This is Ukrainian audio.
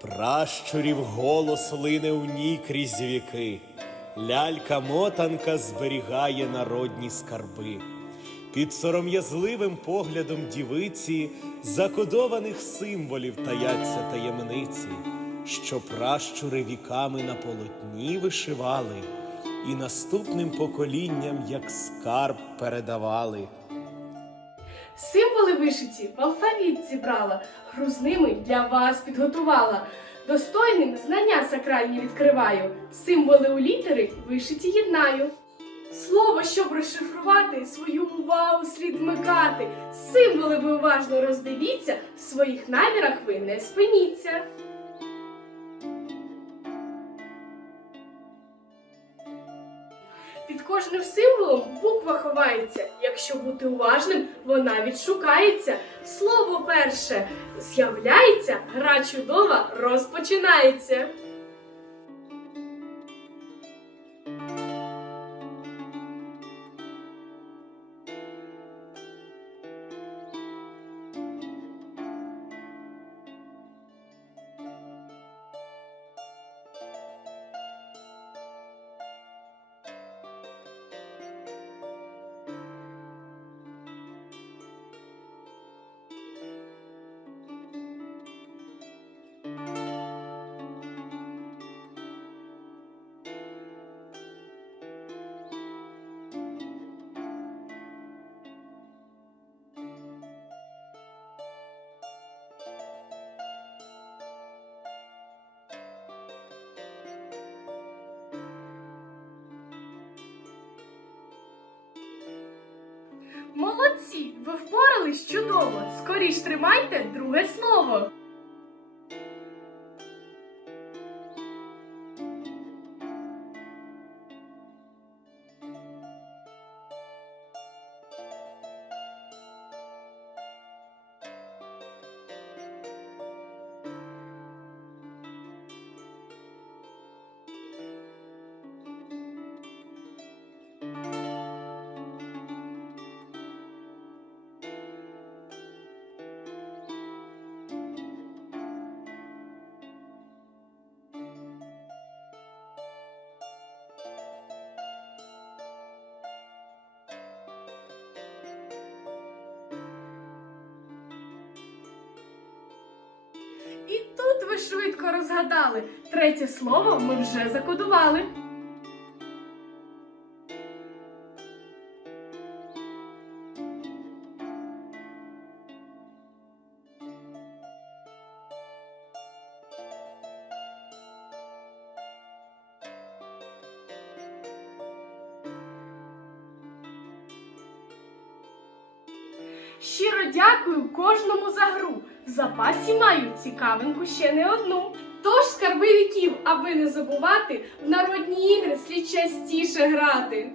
Пращурів голос лине у ній крізь віки. Лялька-мотанка зберігає народні скарби. Під сором'язливим поглядом дівиці закодованих символів таяться таємниці, що пращури віками на полотні вишивали і наступним поколінням як скарб передавали. Символи вишиті в алфавіт зібрала, грузними для вас підготувала. Достойним знання сакральні відкриваю, символи у літери вишиті єднаю. Слово, щоб розшифрувати, свою увагу слід вмикати. Символи ви уважно роздивіться, в своїх намірах ви не спиніться. Під кожним символом буква ховається. Якщо бути уважним, вона відшукається. Слово перше з'являється, гра чудова розпочинається. Молодці! Ви впорались чудово! Скоріш тримайте друге слово. Швидко розгадали. Третє слово ми вже закодували. Щиро дякую кожному за гру. В запасі маю цікавинку ще не одну. Тож, скарби віків, аби не забувати, в народні ігри слід частіше грати.